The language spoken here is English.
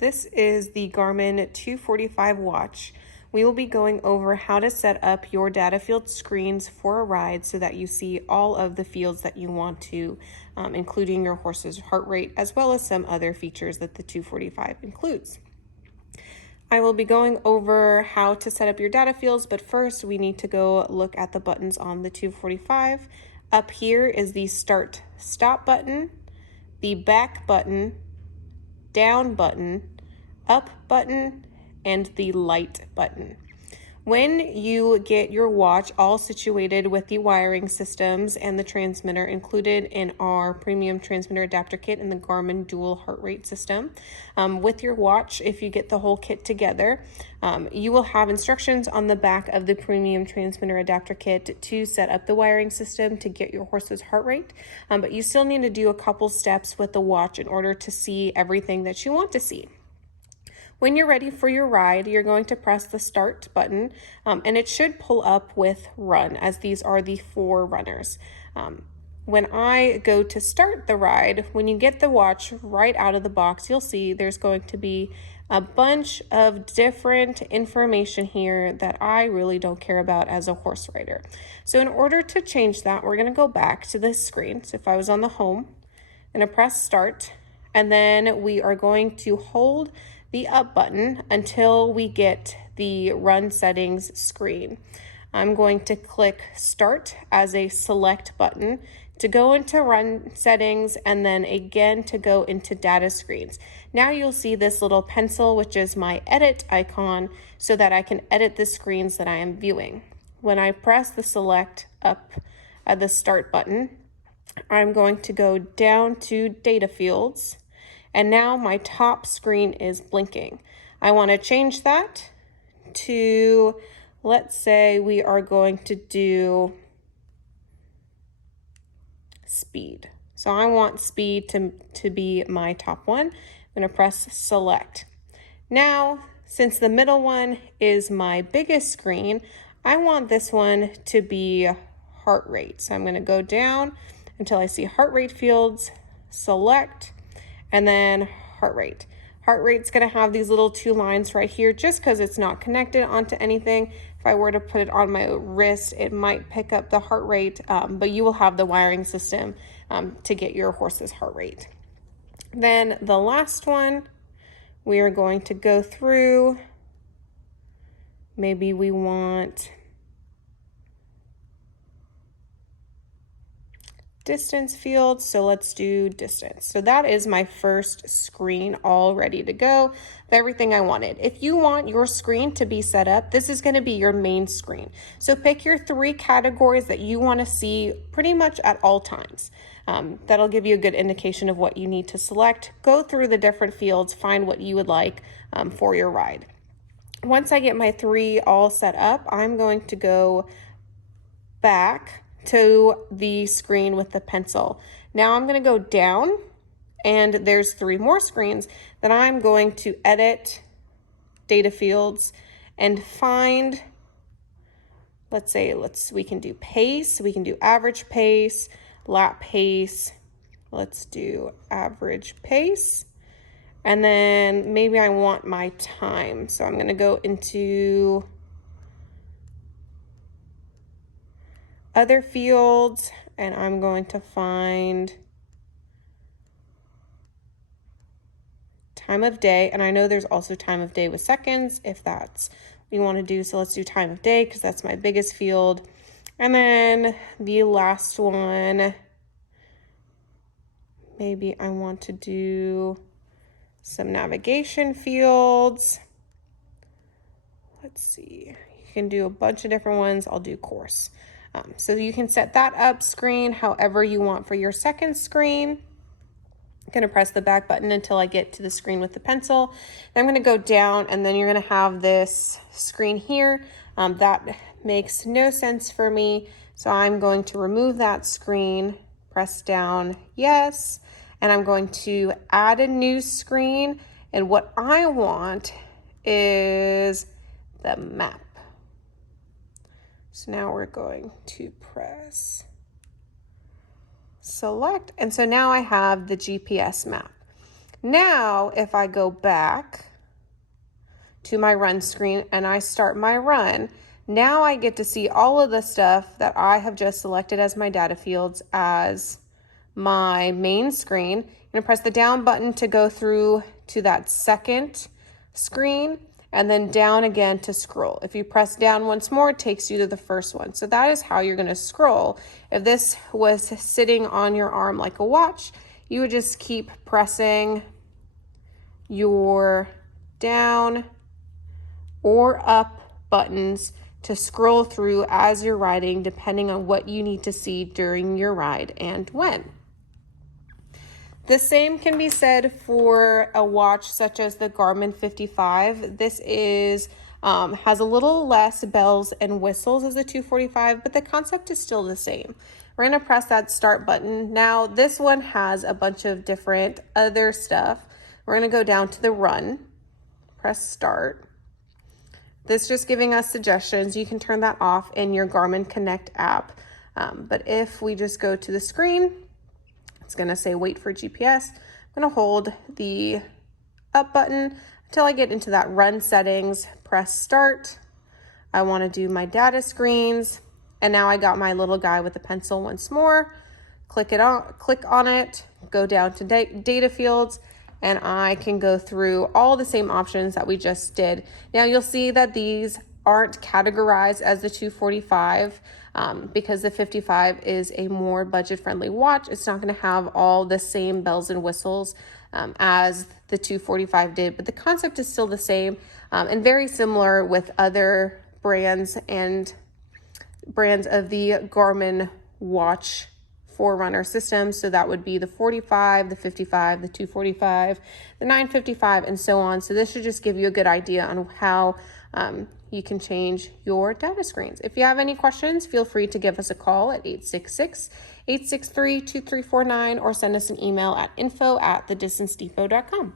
This is the Garmin 245 watch. We will be going over how to set up your data field screens for a ride so that you see all of the fields that you want to, including your horse's heart rate, as well as some other features that the 245 includes. I will be going over how to set up your data fields, but first we need to go look at the buttons on the 245. Up here is the start stop button, the back button, down button, up button, and the light button. When you get your watch all situated with the wiring systems and the transmitter included in our premium transmitter adapter kit and the Garmin dual heart rate system, with your watch, if you get the whole kit together, you will have instructions on the back of the premium transmitter adapter kit to set up the wiring system to get your horse's heart rate, but you still need to do a couple steps with the watch in order to see everything that you want to see. When you're ready for your ride, you're going to press the start button, and it should pull up with run, as these are the 4 runners. When I go to start the ride, when you get the watch right out of the box, you'll see there's going to be a bunch of different information here that I really don't care about as a horse rider. So in order to change that, we're going to go back to this screen. So if I was on the home, I'm going to press start, and then we are going to hold the up button until we get the run settings screen. I'm going to click start as a select button to go into run settings, and then again to go into data screens. Now you'll see this little pencil, which is my edit icon, so that I can edit the screens that I am viewing. When I press the select up at the start button, I'm going to go down to data fields, and now my top screen is blinking. I want to change that to, let's say we are going to do speed. So I want speed to be my top one. I'm going to press select. Now, since the middle one is my biggest screen, I want this one to be heart rate. So I'm going to go down until I see heart rate fields, select, and then heart rate. Heart rate's gonna have these little 2 lines right here just because it's not connected onto anything. If I were to put it on my wrist, it might pick up the heart rate, but you will have the wiring system to get your horse's heart rate. Then the last one, we are going to go through, maybe we want distance field, so let's do distance. So that is my first screen all ready to go with everything I wanted. If you want your screen to be set up, this is going to be your main screen. So pick your 3 categories that you want to see pretty much at all times. That'll give you a good indication of what you need to select. Go through the different fields, find what you would like for your ride. Once I get my 3 all set up, I'm going to go back to the screen with the pencil. Now I'm going to go down, and there's 3 more screens that I'm going to edit data fields and find, we can do pace, we can do average pace, lap pace. Let's do average pace. And then maybe I want my time. So I'm going to go into other fields, and I'm going to find time of day, and I know there's also time of day with seconds if that's what you want to do. So let's do time of day because that's my biggest field. And then the last one, maybe I want to do some navigation fields. Let's see, you can do a bunch of different ones. I'll do course. So you can set that up screen however you want for your second screen. I'm going to press the back button until I get to the screen with the pencil. Then I'm going to go down, and then you're going to have this screen here. That makes no sense for me. So I'm going to remove that screen, press down, yes, and I'm going to add a new screen. And what I want is the map. So now we're going to press select, and so now I have the GPS map. Now, if I go back to my run screen and I start my run, now I get to see all of the stuff that I have just selected as my data fields as my main screen. I'm gonna press the down button to go through to that second screen, and then down again to scroll. If you press down once more, it takes you to the first one. So that is how you're gonna scroll. If this was sitting on your arm like a watch, you would just keep pressing your down or up buttons to scroll through as you're riding, depending on what you need to see during your ride and when. The same can be said for a watch such as the Garmin 55. This is has a little less bells and whistles as the 245, but the concept is still the same. We're gonna press that start button. Now this one has a bunch of different other stuff. We're gonna go down to the run, press start. This is just giving us suggestions. You can turn that off in your Garmin Connect app. But if we just go to the screen, it's gonna say wait for GPS. I'm gonna hold the up button until I get into that run settings, press start. I wanna do my data screens. And now I got my little guy with the pencil once more. Click on it, go down to data fields, and I can go through all the same options that we just did. Now you'll see that these aren't categorized as the 245 because the 55 is a more budget-friendly watch. It's not gonna have all the same bells and whistles as the 245 did, but the concept is still the same and very similar with other brands and brands of the Garmin watch Forerunner system. So that would be the 45, the 55, the 245, the 955, and so on. So this should just give you a good idea on how you can change your data screens. If you have any questions, feel free to give us a call at 866-863-2349 or send us an email at info@thedistancedepot.com.